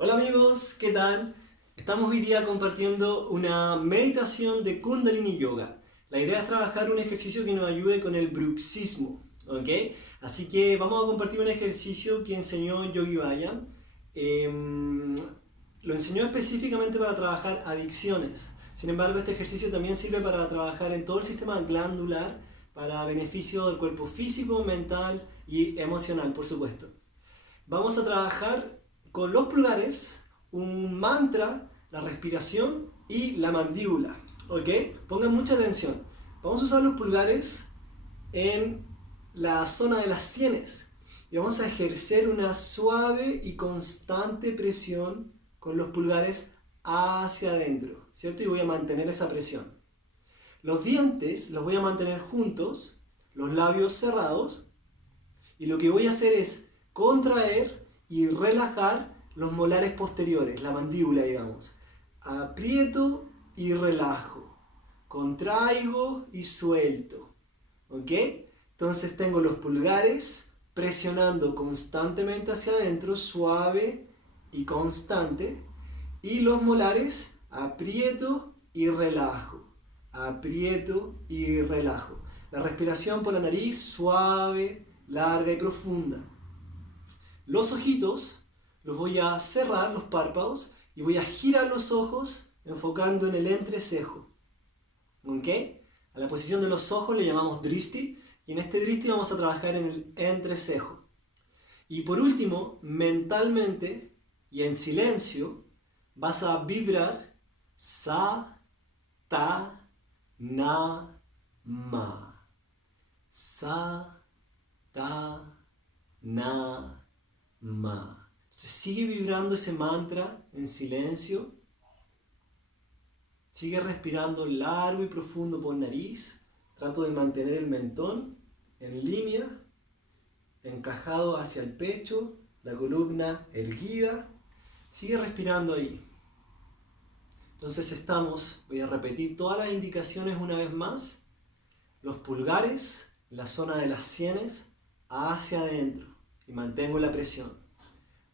Hola amigos, ¿qué tal? Estamos hoy día compartiendo una meditación de Kundalini Yoga. La idea es trabajar un ejercicio que nos ayude con el bruxismo, ¿ok? Así que vamos a compartir un ejercicio que enseñó Yogi Bayan. Lo enseñó específicamente para trabajar adicciones. Sin embargo, este ejercicio también sirve para trabajar en todo el sistema glandular para beneficio del cuerpo físico, mental y emocional, por supuesto. Vamos a trabajar con los pulgares, un mantra, la respiración y la mandíbula. ¿Ok? Pongan mucha atención. Vamos a usar los pulgares en la zona de las sienes y vamos a ejercer una suave y constante presión con los pulgares hacia adentro, ¿cierto? Y voy a mantener esa presión. Los dientes los voy a mantener juntos, los labios cerrados, y lo que voy a hacer es contraer y relajar los molares posteriores, la mandíbula, digamos. Aprieto y relajo. Contraigo y suelto. ¿Ok? Entonces tengo los pulgares presionando constantemente hacia adentro, suave y constante. Y los molares aprieto y relajo. Aprieto y relajo. La respiración por la nariz suave, larga y profunda. Los ojitos los voy a cerrar, los párpados, y voy a girar los ojos enfocando en el entrecejo. ¿Ok? A la posición de los ojos le llamamos drishti, y en este drishti vamos a trabajar en el entrecejo. Y por último, mentalmente y en silencio, vas a vibrar sa, ta, na, ma. Sa, ta, na, ma. Entonces sigue vibrando ese mantra en silencio. Sigue respirando largo y profundo por nariz. Trato de mantener el mentón en línea, encajado hacia el pecho, la columna erguida. Sigue respirando ahí. Entonces voy a repetir todas las indicaciones una vez más. Los pulgares, la zona de las sienes, hacia adentro y mantengo la presión.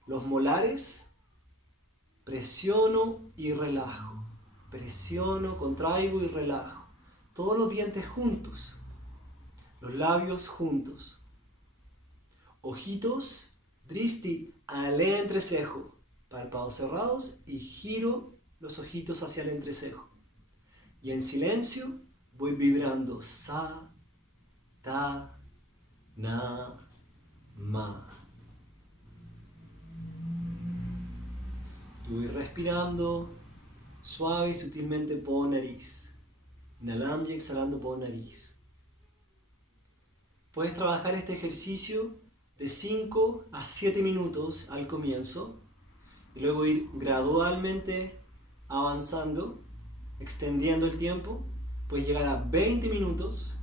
Los molares, presiono y relajo. Presiono, contraigo y relajo. Todos los dientes juntos. Los labios juntos. Ojitos, drishti al entrecejo. Párpados cerrados y giro los ojitos hacia el entrecejo. Y en silencio voy vibrando sa, ta, na, ma. Y voy respirando suave y sutilmente por nariz. Inhalando y exhalando por nariz. Puedes trabajar este ejercicio de 5 a 7 minutos al comienzo y luego ir gradualmente avanzando, extendiendo el tiempo. Puedes llegar a 20 minutos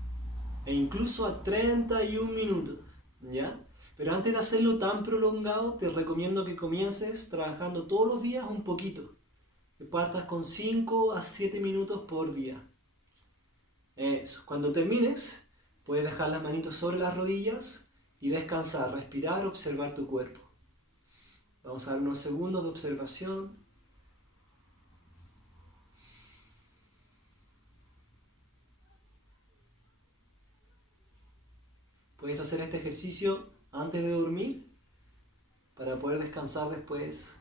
e incluso a 31 minutos, ¿ya? Pero antes de hacerlo tan prolongado, te recomiendo que comiences trabajando todos los días un poquito. Que partas con 5 a 7 minutos por día. Eso. Cuando termines, puedes dejar las manitos sobre las rodillas y descansar, respirar, observar tu cuerpo. Vamos a dar unos segundos de observación. Puedes hacer este ejercicio antes de dormir para poder descansar después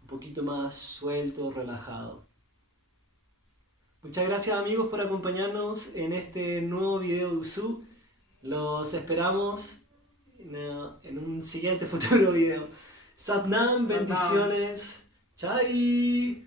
un poquito más suelto, relajado. Muchas gracias amigos por acompañarnos en este nuevo video de Usu. Los esperamos en un siguiente futuro video. Satnam, Satnam. bendiciones. Chai.